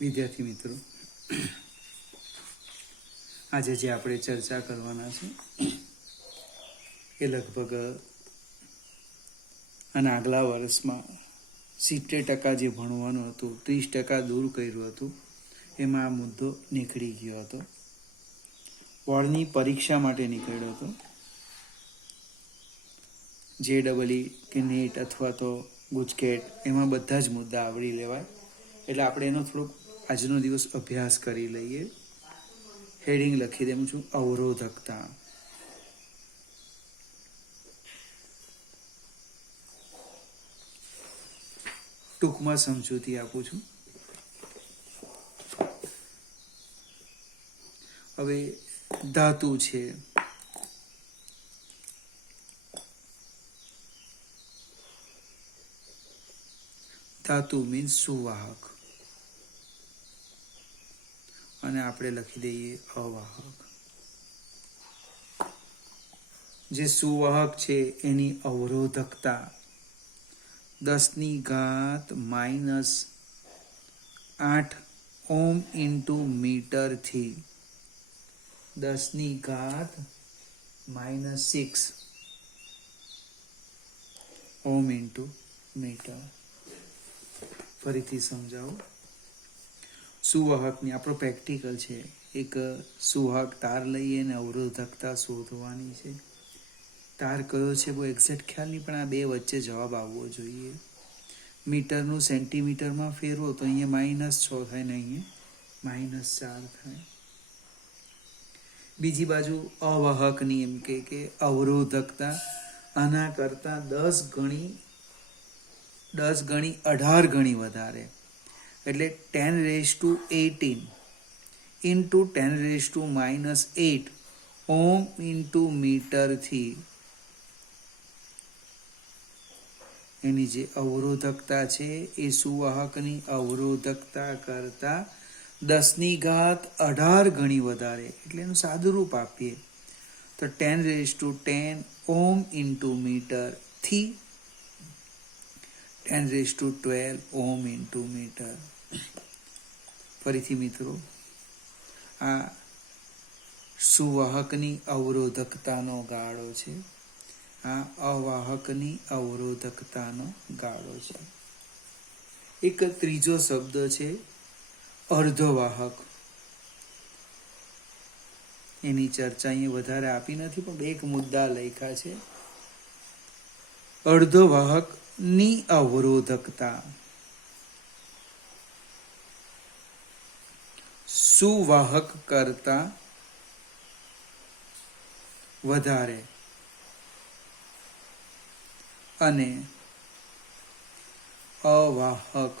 વિદ્યાર્થી મિત્રો, આજે જે આપણે ચર્ચા કરવાના છે એ લગભગ આના આગલા વર્ષમાં 70% જે ભણવાનું હતું 30% દૂર કર્યું હતું, એમાં આ મુદ્દો નીકળી ગયો હતો. બોર્ડની પરીક્ષા માટે નીકળ્યો હતો. JEE કે નેટ અથવા તો ગુજકેટ, એમાં બધા જ મુદ્દા આવડી લેવાય. એટલે આપણે એનો થોડોક આજનો દિવસ અભ્યાસ કરી લઈએ. હેડિંગ લખી દઉં છું, અવરોધકતા. ટૂંકમાં સમજૂતી આપું છું. હવે ધાતુ છે, ધાતુ મીન્સ સુવાહક, અને આપણે લખી દઈએ અવાહક. જે સુવાહક છે એની અવરોધકતા 10⁻⁸ ઓમ ઇન્ટુ મીટર થી 10⁻⁻6 ઓમ ઇન્ટુ મીટર. ફરીથી સમજાવો. સુવાહકની આપણો પ્રેક્ટિકલ છે. એક સુવાહક તાર લઈએ ને અવરોધકતા શોધવાની છે. તાર કયો છે બહુ એક્ઝેક્ટ ખ્યાલ નહીં, પણ આ બે વચ્ચે જવાબ આવવો જોઈએ. મીટરનું સેન્ટીમીટરમાં ફેરવો તો અહીંયા -6 થાય ને અહીંયા -4 થાય. બીજી બાજુ અવાહકની એમ કે અવરોધકતા આના કરતાં 10 ગણી 18 ગણી વધારે, એટલે 10⁻18 ઇન્ટુ 10⁻⁻8 ઓમ ઇન્ટુ મીટરથી એની જે અવરોધકતા છે એ સુવાહકની અવરોધકતા કરતાં 10⁻18 ગણી વધારે. એટલે એનું સાદુરૂપ આપીએ તો 10⁻10 ઓમ ઇન્ટુ મીટર થી 10⁻12 ઓમ ઇન્ટુ મીટર. ફરીથી મિત્રો, આ સુવાહકની અવરોધકતાનો ગાળો છે, આ અવાહકની અવરોધકતાનો ગાળો છે. એક ત્રીજો શબ્દ છે અર્ધવાહક. એની ચર્ચા અહીંયા વધારે આપી નથી, પણ એક મુદ્દા લખ્યા છે. અર્ધવાહકની અવરોધકતા સુવાહક કરતા વધારે અને અવાહક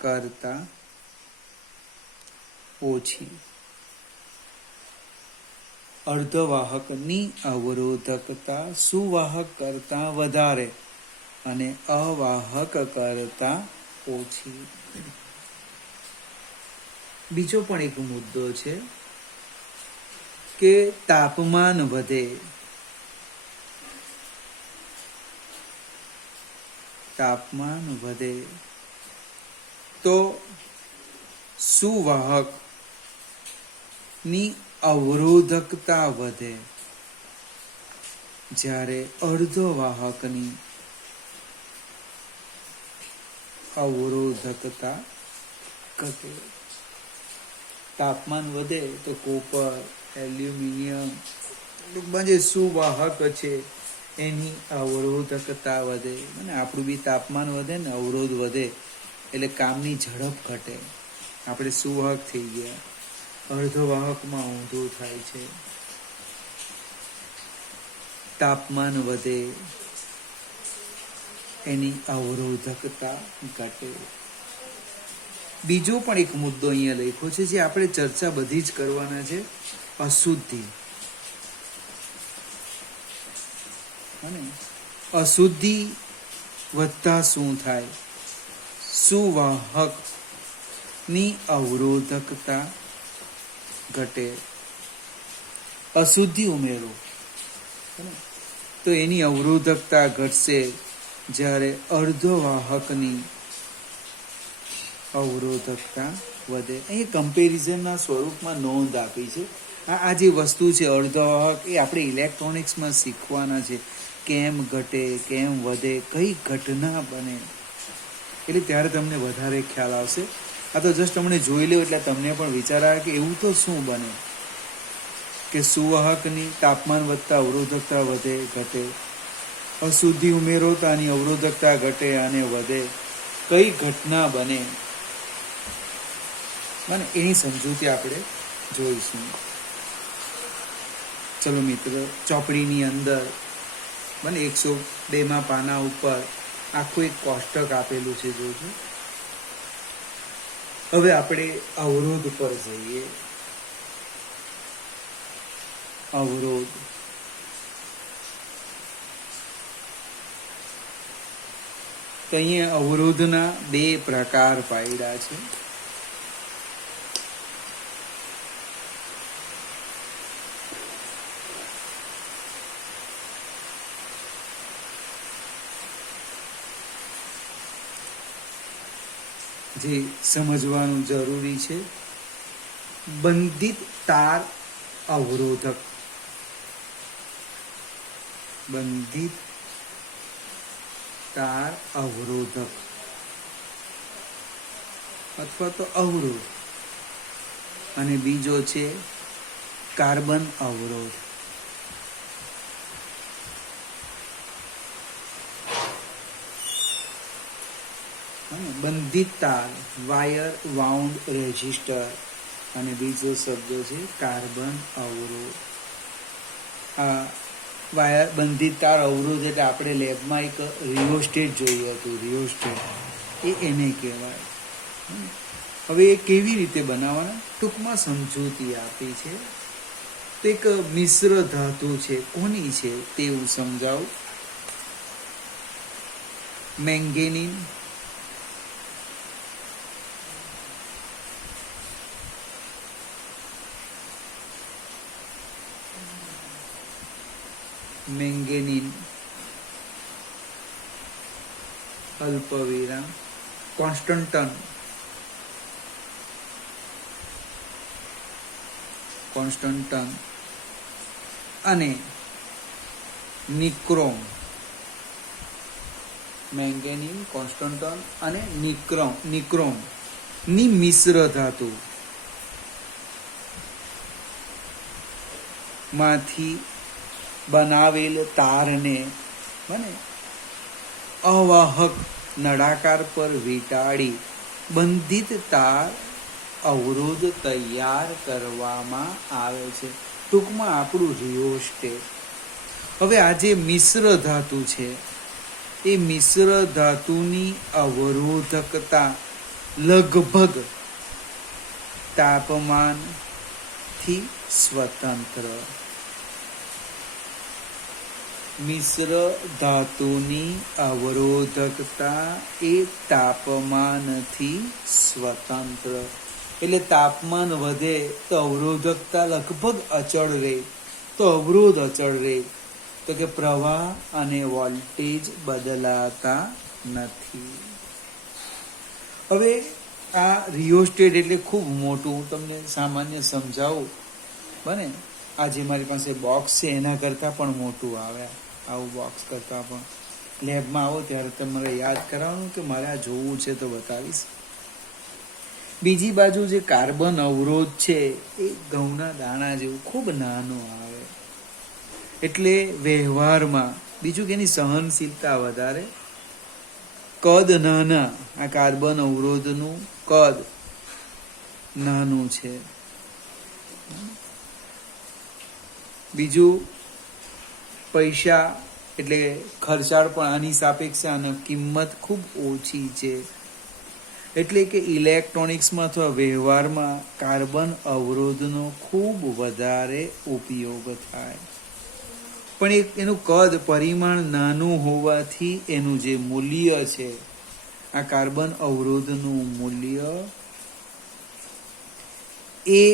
કરતા ઓછી. અર્ધવાહકની અવરોધકતા સુવાહક કરતા વધારે અને અવાહક કરતા ઓછી. બીજો પણ એક મુદ્દો છે કે તાપમાન વધે, તાપમાન વધે તો સુવાહકની અવરોધકતા વધે, જ્યારે અર્ધવાહકની અવરોધકતા ઘટે. તાપમાન વધે તો કોપર, એલ્યુમિનિયમ જે સુવાહક છે એની અવરોધકતા વધે. અને આપણું બી તાપમાન વધે ને અવરોધ વધે એટલે કામની ઝડપ ઘટે. આપણે સુવાહક થઈ ગયા, અર્ધવાહકમાં ઊંધું થાય છે. તાપમાન વધે એની અવરોધકતા ઘટે. બીજો પણ એક મુદ્દો અહીંયા લખ્યો છે, જે આપણે ચર્ચા બધી જ કરવાના છે. અશુદ્ધિ. અશુદ્ધિ વધતા શું થાય? સુવાહકની અવરોધકતા ઘટે. અશુદ્ધિ ઉમેરો તો એની અવરોધકતા ઘટશે, જ્યારે અર્ધવાહકની અવરોધકતા વધે. અહીં કમ્પેરિઝનના સ્વરૂપમાં નોંધ આપી છે. આ જે વસ્તુ છે અર્ધવાહક, એ આપણે ઇલેક્ટ્રોનિક્સમાં શીખવાના છે. કેમ ઘટે, કેમ વધે, કઈ ઘટના બને, એટલે ત્યારે તમને વધારે ખ્યાલ આવશે. આ તો જસ્ટ તમને જોઈ લો એટલે તમને પણ વિચાર આવે કે એવું તો શું બને કે સુવાહકની તાપમાન વધતા અવરોધકતા વધે ઘટે, અશુદ્ધિ ઉમેરો તો આની અવરોધકતા ઘટે અને વધે, કઈ ઘટના બને, અને એની સમજૂતી આપણે જોઈશું. ચલો મિત્રો, ચોપડીની અંદર મને 102 પાના ઉપર આખું એક કોષ્ટક આપેલું છે, જોજો. હવે આપણે અવરોધ પર જઈએ. અવરોધ તો અહીંયા અવરોધના 2 પ્રકાર પાડ્યા છે. જે સમજવાનું જરૂરી છે. બંધિત તાર અવરોધક. બંધિત તાર અવરોધક અથવા તો અવરોધ. અને બીજો છે કાર્બન અવરોધ. બંધિત તાર વાયર વાઉન્ડ રેઝિસ્ટર, અને બીજો શબ્દ છે કાર્બન અવરોધ. આ વાયર બંધિત તાર અવરોધ એટલે આપણે લેબમાં એક રિયોસ્ટેટ જોયું હતું, રિયોસ્ટેટ એને કહેવાય. હવે એ કેવી રીતે બનાવવાના, ટૂંકમાં સમજૂતી આપી છે. તો એક મિશ્ર ધાતુ છે, કોની છે તે હું સમજાવું. મેંગેનીન, મેંગેનીન અલ્પવિરામ કોન્સ્ટન્ટન, કોન્સ્ટન્ટન અને નિક્રોમ. મેંગેનીન, કોન્સ્ટન્ટન અને નિક્રોમ ની મિશ્ર ધાતુ માંથી બનાવેલ તારને અવાહક નળાકાર પર વીંટાળી બંધિત તાર અવરોધ તૈયાર કરવામાં આવે છે. ટૂંકમાં આપણું રિયોસ્ટેટ. હવે આ જે મિશ્ર ધાતુ છે એ મિશ્ર ધાતુની અવરોધકતા લગભગ તાપમાનથી સ્વતંત્ર. મિશ્ર ધાતુની અવરોધકતા એ તાપમાનથી સ્વતંત્ર. એટલે તાપમાન વધે તો અવરોધકતા લગભગ અચળ રહે. તો અવરોધ અચળ રહે, તો કે પ્રવાહ અને વોલ્ટેજ બદલાતા નથી. હવે આ રિયોસ્ટેટ એટલે ખૂબ મોટું. હું તમને સામાન્ય સમજાવું. બને આજે મારી પાસે બોક્સ છે એના કરતાં પણ મોટું આવે. આવું બોક્સ કરતાં પણ લેબમાં આવો ત્યારે તમારે યાદ કરાવવાનું કે મારે આ જોવું છે તો બતાવીશ. બીજી બાજુ જે કાર્બન અવરોધ છે એ ઘઉંના દાણા જેવું ખૂબ નાનો આવે. એટલે વ્યવહારમાં બીજું કે એની સહનશીલતા વધારે. કદ નાના. આ કાર્બન અવરોધનું કદ નાનું છે. બીજું પૈસા એટલે ખર્ચાળ પણ આની સાપેક્ષે અને કિંમત ખૂબ ઓછી છે. એટલે કે ઇલેક્ટ્રોનિક્સમાં અથવા વ્યવહારમાં કાર્બન અવરોધનો ખૂબ વધારે ઉપયોગ થાય. પણ એનું કદ પરિમાણ નાનું હોવાથી એનું જે મૂલ્ય છે, આ કાર્બન અવરોધનું મૂલ્ય એ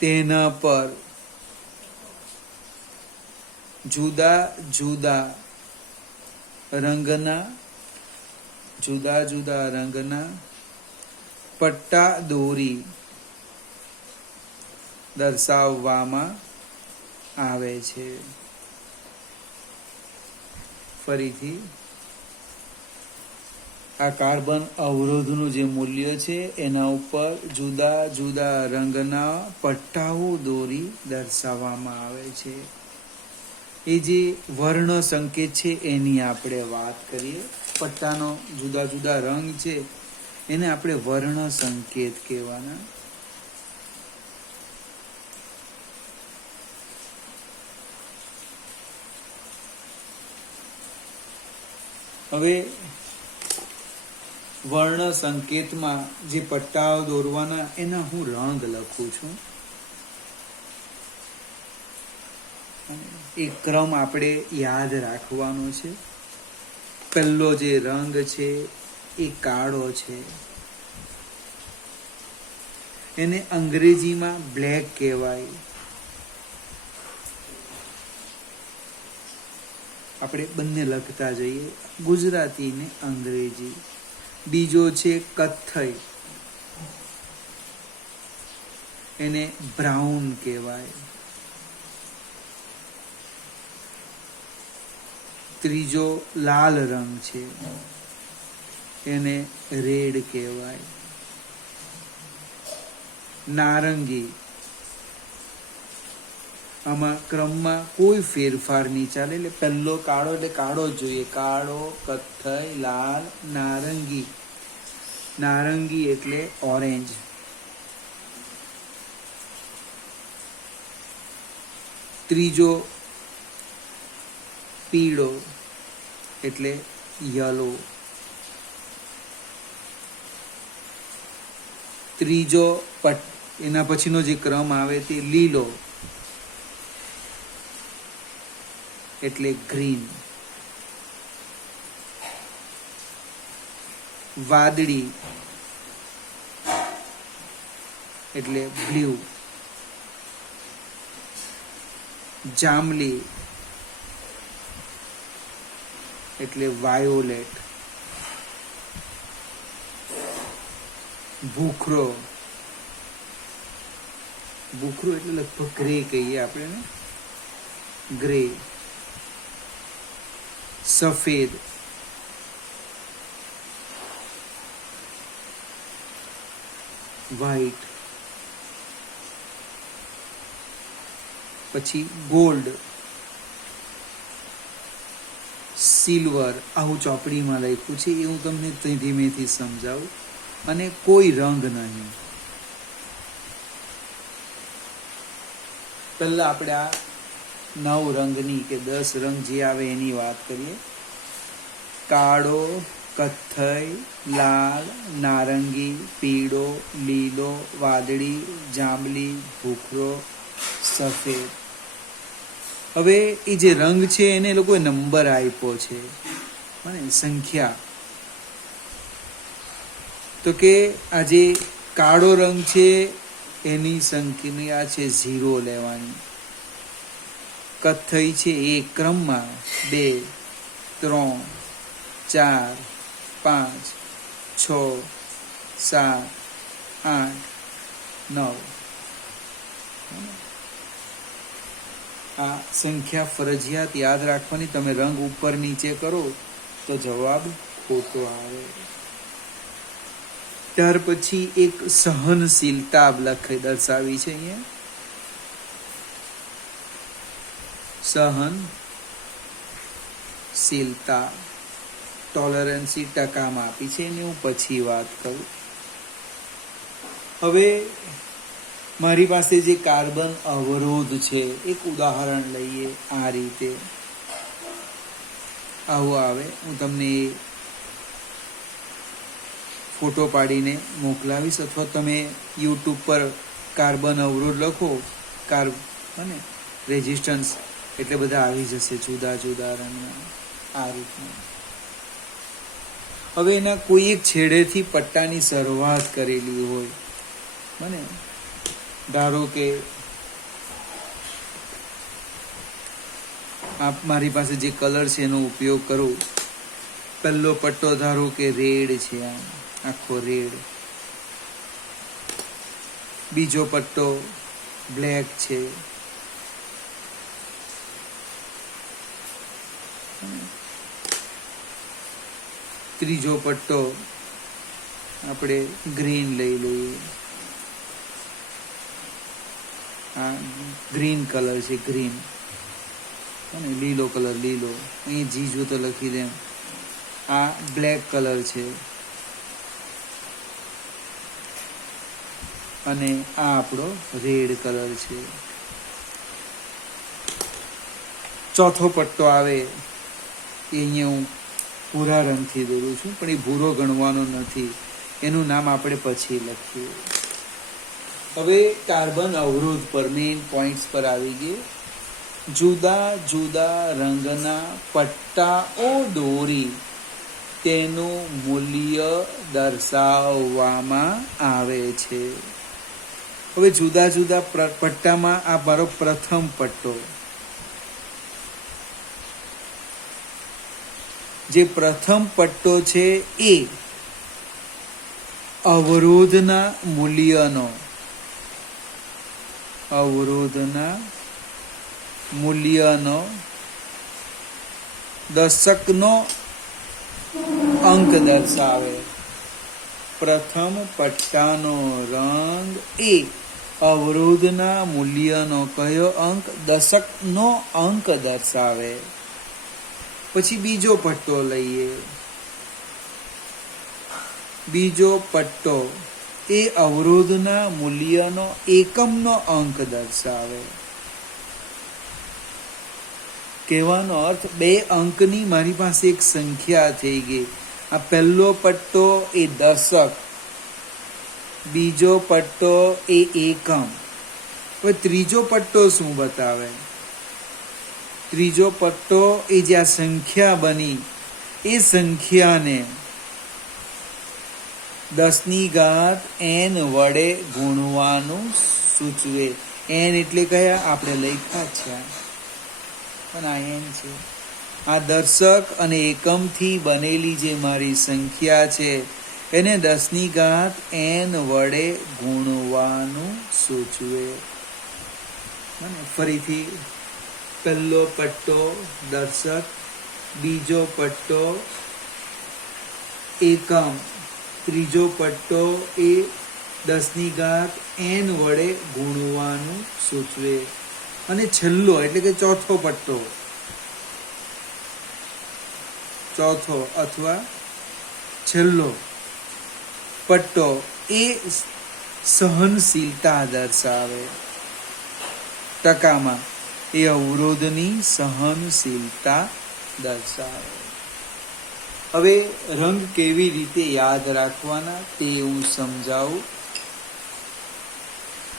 તેના પર જુદા જુદા રંગના જુદા જુદા રંગના પટ્ટા દોરી દર્શાવવામાં આવે છે. ફરીથી આ કાર્બન અવરોધનું જે મૂલ્ય છે એના ઉપર જુદા જુદા રંગના પટ્ટાઓ દોરી દર્શાવવામાં આવે છે. એ જે વર્ણ સંકેત છે એની આપણે વાત કરીએ. પટ્ટાનો જુદા જુદા રંગ છે એને આપણે વર્ણ સંકેત કહેવાના. હવે વર્ણ સંકેતમાં જે પટ્ટાઓ દોરવાના એના હું રંગ લખું છું. એ ક્રમ આપણે યાદ રાખવાનો છે. પહેલો જે રંગ છે એ કાળો છે. એને અંગ્રેજીમાં બ્લેક કહેવાય. આપણે બંને લખતા જઈએ, ગુજરાતી ને અંગ્રેજી. બીજો છે કથ્થઈ, એને બ્રાઉન કહેવાય. ત્રીજો લાલ રંગ છે, એને રેડ કહેવાય. નારંગી, આમાં ક્રમમાં કોઈ ફેરફાર નહીં ચાલે, એટલે પહેલો કાળો એટલે કાળો જ જોઈએ. કાળો, કથ્થઈ, લાલ, નારંગી. નારંગી એટલે ઓરેન્જ. ત્રીજો પીળો એટલે યલો. ત્રીજો એના પછીનો જે ક્રમ આવે તે લીલો એટલે ગ્રીન. વાદળી એટલે બ્લુ. જાંબલી એટલે વાયોલેટ. ભૂખરો, ભૂખરો એટલે લગભગ ગ્રે કહીએ આપણે, ગ્રે. સફેદ, વ્હાઈટ. પછી ગોલ્ડ, સિલ્વર. આવું ચોપડીમાં લખ્યું છે એ હું તમને ધીમેથી સમજાવું. અને કોઈ રંગ નહીં. પહેલા આપણે આ 9 રંગની કે 10 રંગ જે આવે એની વાત કરીએ. કાળો, કથ્થઈ, લાલ, નારંગી, પીળો, લીલો, વાદળી, જાંબલી, ભૂખરો, સફેદ. હવે એ જે રંગ છે એને લોકોએ નંબર આપ્યો છે, સંખ્યા. તો કે આ જે કાળો રંગ છે એની સંખ્યા છે 0 લેવાની. કથ્થઈ છે એ ક્રમમાં 2, 3, 4, 5, 6, 7, 8, 9. આ સંખ્યા ફરજિયાત યાદ રાખવાની. તમે રંગ ઉપર નીચે કરો તો જવાબ ખોટો આવે. ત્યાર પછી એક સહનશીલતા દર્શાવી છે અહીંયા. સહનશીલતા, ટોલરન્સી ટકામાં આપી છે, એની હું પછી વાત કરું. હવે મારી પાસે જે કાર્બન અવરોધ છે એક ઉદાહરણ લઈએ. આ રીતે આવું આવે. હું તમને ફોટો પાડીને મોકલાવીશ, અથવા તમે યુટ્યુબ પર કાર્બન અવરોધ લખો અને રેઝિસ્ટન્સ એટલે બધા આવી જશે જુદા જુદા રંગના. આ રીતના. હવે એના કોઈ એક છેડેથી પટ્ટાની શરૂઆત કરેલી હોય, મને ધારો કે મારી પાસે જે કલર છે એનો ઉપયોગ કરું પહેલો પટ્ટો ધારો કે રેડ છે, આમ આખો રેડ. બીજો પટ્ટો બ્લેક છે. ત્રીજો પટ્ટો આપણે ગ્રીન લઈ લઈએ. આ ગ્રીન કલર છે, ગ્રીન. અને લીલો કલર, લીલો. અહીં જીજો તો લખી દે. આ બ્લેક કલર છે અને આ આપણો રેડ કલર છે. ચોથો પટ્ટો આવે એ અહીંયા હું ભૂરા રંગથી દોરું છું, પણ એ ભૂરો ગણવાનો નથી, એનું નામ આપણે પછી લખીએ. હવે કાર્બન અવરોધ પર મેઇન પોઈન્ટ્સ પર આવી ગઈ. જુદા જુદા રંગના પટ્ટાઓ દોરી તેનું મૂલ્ય દર્શાવવામાં આવે છે. હવે જુદા જુદા પટ્ટામાં આ મારો પ્રથમ પટ્ટો, જે પ્રથમ પટ્ટો છે એ અવરોધના મૂલ્યનો દશકનો અંક દર્શાવે. પ્રથમ પટ્ટાનો રંગ એ અવરોધના મૂલ્યનો કયો અંક? દશકનો અંક દર્શાવે. પછી બીજો પટ્ટો લઈએ. બીજો પટ્ટો એ અવરોધના મૂલ્યનો એકમનો અંક દર્શાવે. કહેવાનો અર્થ 2 અંકની મારી પાસે એક સંખ્યા થઈ ગઈ. આ પહેલો પટ્ટો એ દશક, બીજો પટ્ટો એ એકમ. હવે ત્રીજો પટ્ટો શું બતાવે? ત્રીજો પટ્ટો એ જે આ સંખ્યા બની એ સંખ્યાને 10n વડે ગુણવાનું સૂચવે. n એટલે કયા? આપણે લખ્યા છે, પણ આ n છે. આ દશક અને એકમથી બનેલી જે મારી સંખ્યા છે એને 10n વડે ગુણવાનું સૂચવે. ફરીથી પહેલો પટ્ટો દશક, બીજો પટ્ટો એકમ, ત્રીજો પટ્ટો એ 10n વડે ગુણવાનું સૂચવે. અને છેલ્લો એટલે કે ચોથો પટ્ટો, ચોથો અથવા છેલ્લો પટ્ટો એ સહનશીલતા દર્શાવે. ટકામાં એ અવરોધની સહનશીલતા દર્શાવે. હવે રંગ કેવી રીતે યાદ રાખવાના તે હું સમજાવું.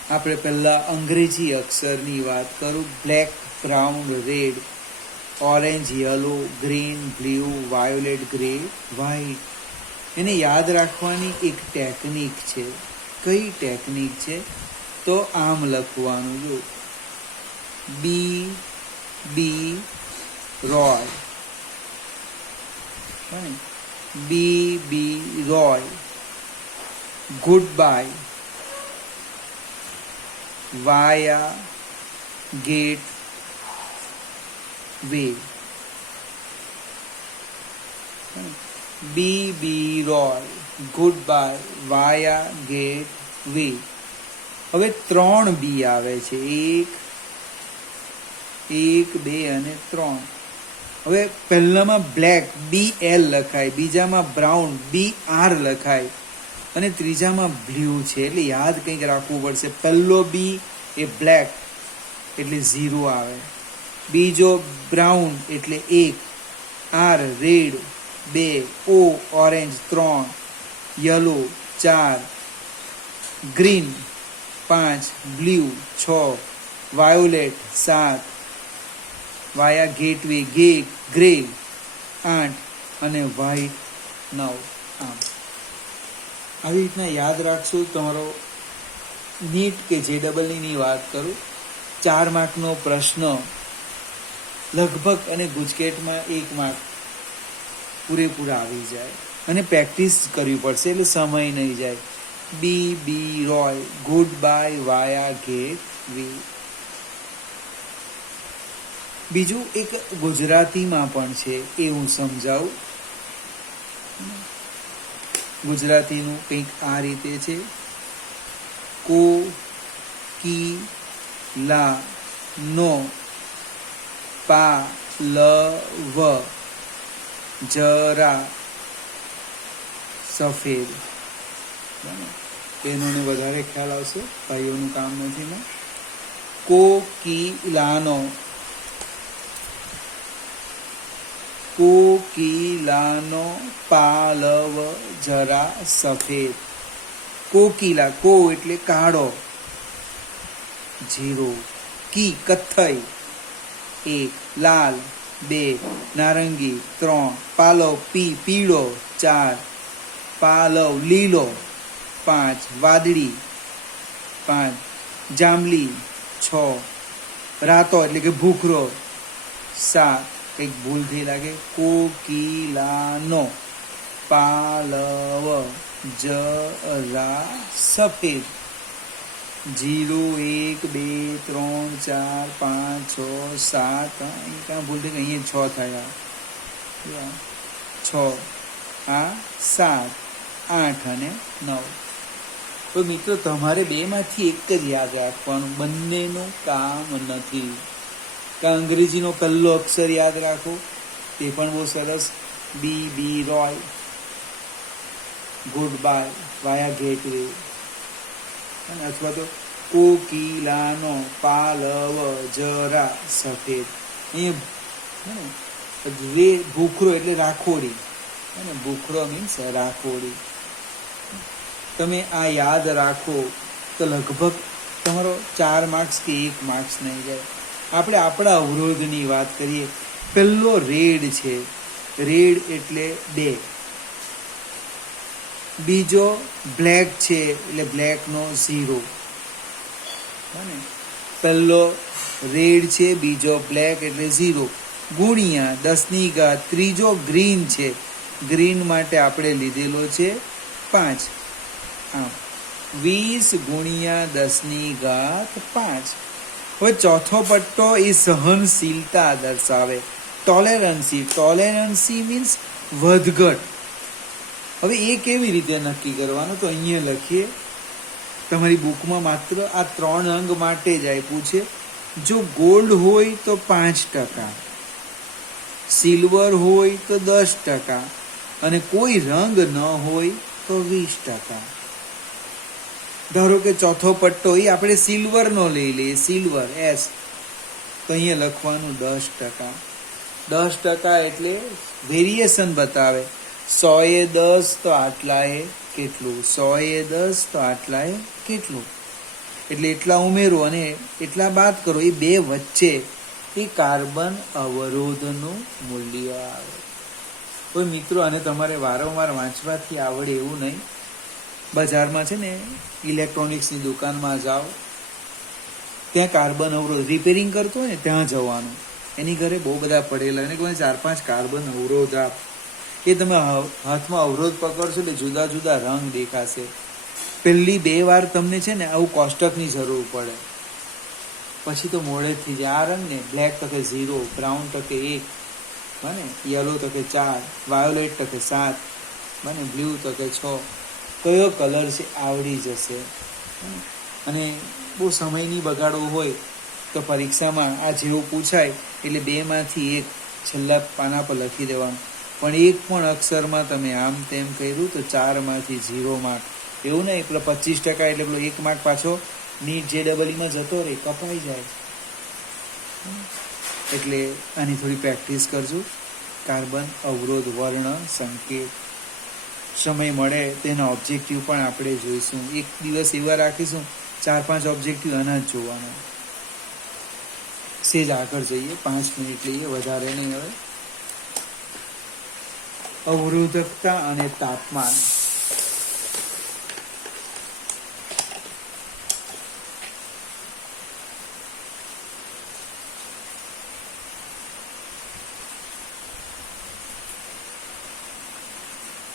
આપણે પહેલા અંગ્રેજી અક્ષરની વાત કરું. Black, brown, red, orange, yellow, green, blue, violet, grey, white. એને યાદ રાખવાની એક ટેકનિક છે. કઈ ટેકનિક છે? તો આમ લખવાનું. જો બી રોય, બી રોય, ગુડ બાય, વાયા ગેટ વે. બી રોય, ગુડ બાય, વાયા ગેટ વે. હવે 3 બી આવે છે. 1, 2 અને 3. હવે પહેલામાં બ્લેક BL લખાય, બીજામાં બ્રાઉન BR લખાય અને ત્રીજામાં બ્લુ છે. એટલે યાદ કંઈક રાખવું પડશે. પહેલો બી એ બ્લેક એટલે 0 આવે, બીજો બ્રાઉન એટલે 1, R red 2, O orange 3, yellow 4, green 5, blue 6, violet 7, વાયા ગેટવે ગ્રે 8 અને વ્હાઈટ 9. આમ આવી રીતના યાદ રાખશો. તમારો નીટ કે JEE વાત કરું, 4 માર્કનો પ્રશ્ન લગભગ અને ગુજકેટમાં 1 માર્ક પૂરેપૂરા આવી જાય. અને પ્રેક્ટિસ કરવી પડશે એટલે સમય નહીં જાય. બી રોય, ગુડ બાય વાયા ગેટ વે. બીજું એક ગુજરાતીમાં પણ છે, એ હું સમજાવું. ગુજરાતીનું કંઈક આ રીતે છે. કો કી લા નો પા લ વ જરા સફેદ. બહેનોને વધારે ખ્યાલ આવશે, ભાઈઓનું કામ નથી ને. કોકિલાનો પાલવ જરા સફેદ. કોકિલા, કો એટલે કાળો, 0. કી કથ્થઈ 1, લાલ 2, નારંગી 3, પાલવ પીળો 4, પાલવ લીલો 5, વાદળી 5, જાંબલી 6, રાતો એટલે કે ભૂખરો 7. કંઈક ભૂલ થઈ લાગે. કોકિલાનો પાલવ જરા સફેદ. 0 1 2 3 4 5 6 7. અહીં કાં ભૂલ થઈ ગઈ, અહીંયા 6 થયા. 6 આ 7 8 અને 9. તો મિત્રો તમારે બેમાંથી એક જ યાદ રાખવાનું, બંનેનું કામ નથી. કે અંગ્રેજીનો પહેલો અક્ષર યાદ રાખો, તે પણ બહુ સરસ. બી રોય, ગુડ બાય વાયા ગેટ વે. અથવા તો કોકિલાનો પાલવ જરા સફેદ. અહીંયા ભૂખરો એટલે રાખોડી, ભૂખરો મીન્સ રાખોડી. તમે આ યાદ રાખો તો લગભગ તમારો 4 માર્ક્સ કે 1 માર્ક્સ નહીં જાય. આપણે આપણા અવરોધની વાત કરીએ. પહેલો રેડ છે, રેડ એટલે 2. બીજો બ્લેક છે એટલે બ્લેકનો 0. પહેલો રેડ છે, બીજો બ્લેક એટલે 0, ગુણ્યા 10 ની ઘાત. ત્રીજો ગ્રીન છે, ગ્રીન માટે આપણે લીધેલો છે 5. 20 ગુણ્યા 10 ની ઘાત 5. હવે ચોથો પટ્ટો એ સહનશીલતા દર્શાવે, ટોલેરન્સી મીન્સ વધઘટ. હવે એ કેવી રીતે નક્કી કરવાનું, તો અહીંયા લખીએ. તમારી બુકમાં માત્ર આ 3 અંગ માટે જ આપ્યું છે. જો ગોલ્ડ હોય તો 5%, સિલ્વર હોય તો 10%, અને કોઈ રંગ ન હોય તો 20%. ધારો કે ચોથો પટ્ટો એ આપણે સિલ્વરનો લઈ લઈએ, સિલ્વર S, તો અહીંયા લખવાનું 10%. 10% એટલે વેરિએશન બતાવે. 100 તો આટલાએ કેટલું, 100 તો આટલાએ કેટલું, એટલે એટલા ઉમેરો અને એટલા બાદ કરો. એ બે વચ્ચે એ કાર્બન અવરોધનું મૂલ્ય આવે. કોઈ મિત્રો, અને તમારે વારંવાર વાંચવાથી આવડે એવું નહીં. બજારમાં છે ને, ઇલેક્ટ્રોનિક્સની દુકાનમાં જાઓ, ત્યાં કાર્બન અવરોધ રિપેરિંગ કરતો હોય ને ત્યાં જવાનું. એની ઘરે બહુ બધા પડેલા, એને કોઈ 4-5 કાર્બન અવરોધ આપ. એ તમે હાથમાં અવરોધ પકડશો એટલે જુદા જુદા રંગ દેખાશે. પહેલી 2 વાર તમને છે ને આવું કોષ્ટકની જરૂર પડે, પછી તો મોડેથી જાય. આ રંગ ને બ્લેક તકે 0, બ્રાઉન તકે 1, બને યલો તકે 4, વાયોલેટ તકે 7, બને બ્લુ તકે 6. કયો કલર છે આવડી જશે. અને બહુ સમયની બગાડવો હોય તો પરીક્ષામાં આ જેવું પૂછાય એટલે 2 માંથી 1 છેલ્લા પાના પર લખી દેવાનું. પણ એક પણ અક્ષરમાં તમે આમ તેમ કર્યું તો 4 માંથી 0 માર્ક. એવું નહીં, પેલો 25% એટલે પેલો 1 માર્ક પાછો નીટ JEE જતો રહે, કપાઈ જાય. એટલે આની થોડી પ્રેક્ટિસ કરજો. કાર્બન અવરોધ, વર્ણ, સંકેત. સમય મળે તેના ઓબ્જેક્ટિવ પણ આપણે જોઈશું. એક દિવસ એવા રાખીશું 4-5 ઓબ્જેક્ટિવ આના જ જોવાના. સેજ આગળ જઈએ, 5 મિનિટ લઈએ, વધારે નહીં. હવે અવરોધકતા અને તાપમાન.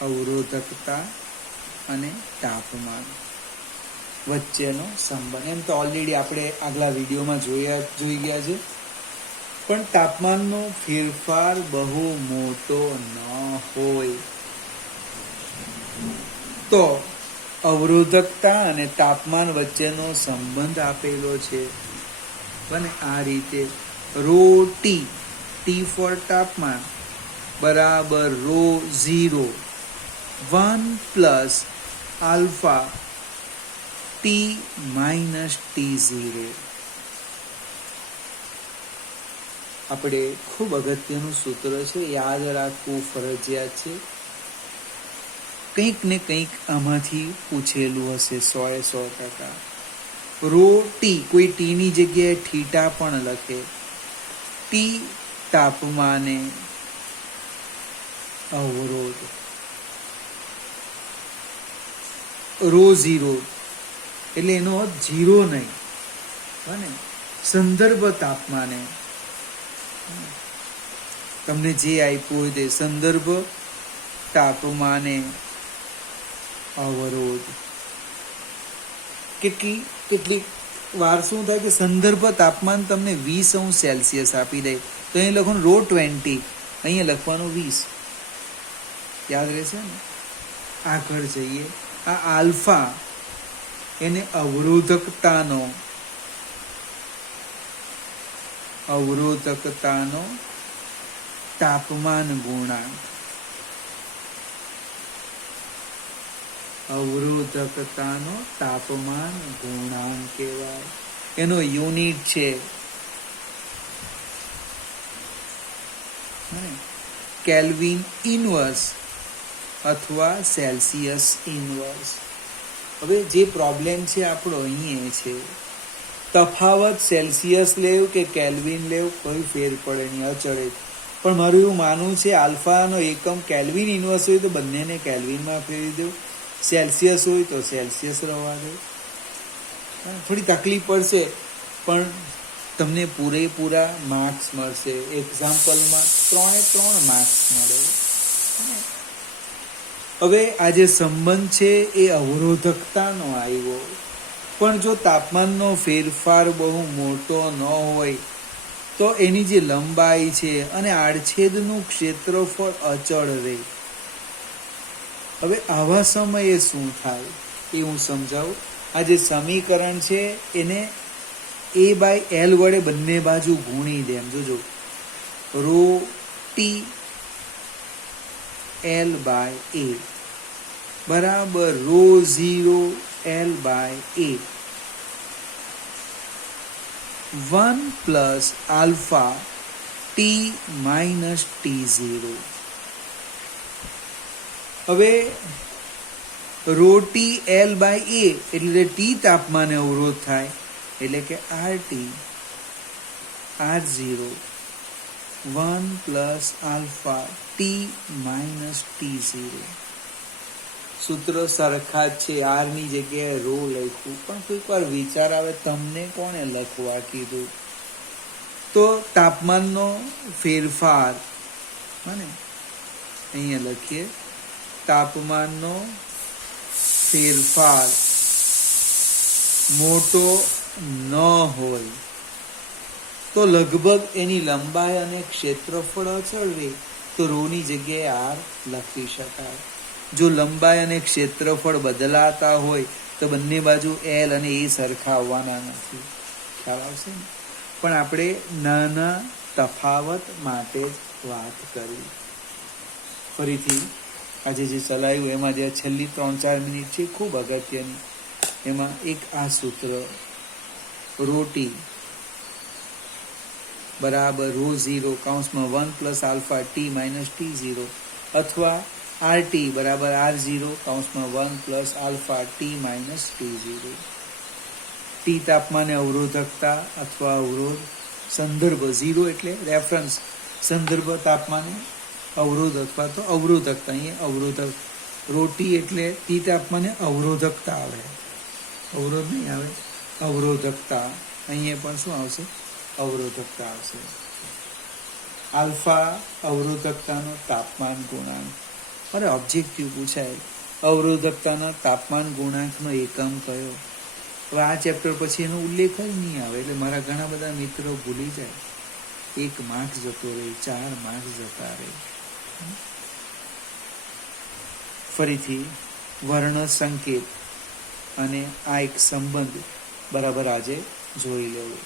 અવરોધકતા અને તાપમાન વચ્ચેનો સંબંધ. એમ તો ઓલરેડી આપણે આગલા વિડીયોમાં જોઈ ગયા છે, પણ તાપમાનનો ફેરફાર બહુ મોટો ન હોય તો અવરોધકતા અને તાપમાન વચ્ચેનો સંબંધ આપેલો છે. અને આ રીતે રો ટી ફોર તાપમાન બરાબર rho 0 1 plus alpha T minus T0. આપણે ખૂબ અગત્યનું સૂત્ર છે, યાદ રાખવું ફરજિયાત છે. કંઈક ને કંઈક આમાંથી પૂછેલું હશે 100%. રો ટી, કોઈ ટીની જગ્યાએ થીટા પણ લખે. ટી તાપમાને અવરોધ, રો 0 એટલે એનો અર્થ 0 નહીં, અને સંદર્ભ તાપમાને તમને જે આપ્યું હોય તે સંદર્ભ તાપમાને અવરોધ. કેટલીક વાર શું થાય કે સંદર્ભ તાપમાન તમને 20°C આપી દે, તો અહીં લખવાનું રો 20, અહીંયા લખવાનું 20. યાદ રહેશે ને? આગળ જઈએ. આ આલ્ફા એને અવરોધકતાનો તાપમાન ગુણાંક, અવરોધકતાનો તાપમાન ગુણાંક કહેવાય. એનો યુનિટ છે કેલ્વિન ઇનવર્સ અથવા સેલ્સિયસ ઇનવર્સ. હવે જે પ્રોબ્લેમ છે આપણો અહીંયા છે, તફાવત સેલ્સિયસ લેવ કે કેલ્વિન લેવ કોઈ ફેર પડે નહીં, અચળ. પણ મારું એવું માનવું છે આલ્ફાનો એકમ કેલ્વિન ઇનવર્સ હોય તો બંનેને કેલ્વિનમાં ફેરવી દો, સેલ્સિયસ હોય તો સેલ્સિયસ રહેવા દો. થોડી તકલીફ પડશે પણ તમને પૂરેપૂરા માર્ક્સ મળશે. એક્ઝામ્પલમાં 3 માર્ક્સ મળે. હવે આ જે સંબંધ છે એ અવરોધકતાનો આવ્યો, પણ જો તાપમાનનો ફેરફાર બહુ મોટો ન હોય તો એની જે લંબાઈ છે અને આડછેદનું ક્ષેત્રફળ અચળ રહે. હવે આવા સમયે શું થાય એ હું સમજાવું. આ જે સમીકરણ છે એને A/L વડે બંને બાજુ ગુણી દે. એમ જોજો, રો ટી L/A બરાબર rho 0 L/A 1 plus alpha T minus T0. હવે રો ટી L/A એટલે ટી તાપમાને અવરોધ થાય, એટલે કે RT R0 1 plus alpha T minus T0. સૂત્ર સરખા જ છે, આર ની જગ્યાએ રો લખ્યું, પણ કોઈક વાર વિચાર આવે તમને કોણે લખવા કીધું. તો તાપમાનનો ફેરફાર અને અહીંયા લખીએ, તાપમાનનો ફેરફાર મોટો ન હોય તો લગભગ એની લંબાઈ અને ક્ષેત્રફળ અચળ રહે, તો રોની જગ્યાએ આર લખી શકાય. જો લંબાઈ અને ક્ષેત્રફળ બદલાતા હોય તો બંને બાજુ L અને A સરખા આવવાના નથી. ખ્યાલ આવશે ને? પણ આપણે નાના તફાવત માટે જ વાત કરી. ફરીથી આજે જે ચલાવ્યું એમાં જે છેલ્લી 3-4 મિનિટ છે ખૂબ અગત્યની. એમાં એક આ સૂત્ર રોટી બરાબર રો 0 કૌંસમાં 1 plus alpha T minus T0 અથવા RT બરાબર R0 કૌંસમાં 1 plus alpha T minus T0. T તાપમાને અવરોધકતા અથવા અવરોધ સંદર્ભ 0 એટલે રેફરન્સ, સંદર્ભ તાપમાને અવરોધ અથવા તો અવરોધકતા. અહીંયા અવરોધક રોટી એટલે ટી તાપમાને અવરોધકતા આવે, અવરોધ નહીં આવે, અવરોધકતા. અહીંયા પણ શું આવશે? અવરોધકતા આવશે. આલ્ફા અવરોધકતાનો તાપમાન ગુણાંક અને ઓબ્જેક્ટિવ પૂછાય, અવરોધકતાના તાપમાન ગુણાંકનો એકમ કયો? હવે આ ચેપ્ટર પછી એનો ઉલ્લેખ જ નહીં આવે, એટલે મારા ઘણા બધા મિત્રો ભૂલી જાય. 1 માર્ક્સ જતો રહે, 4 માર્ક્સ જતા રહે. ફરીથી વર્ણ સંકેત અને આ એક સંબંધ બરાબર આજે જોઈ લેવો.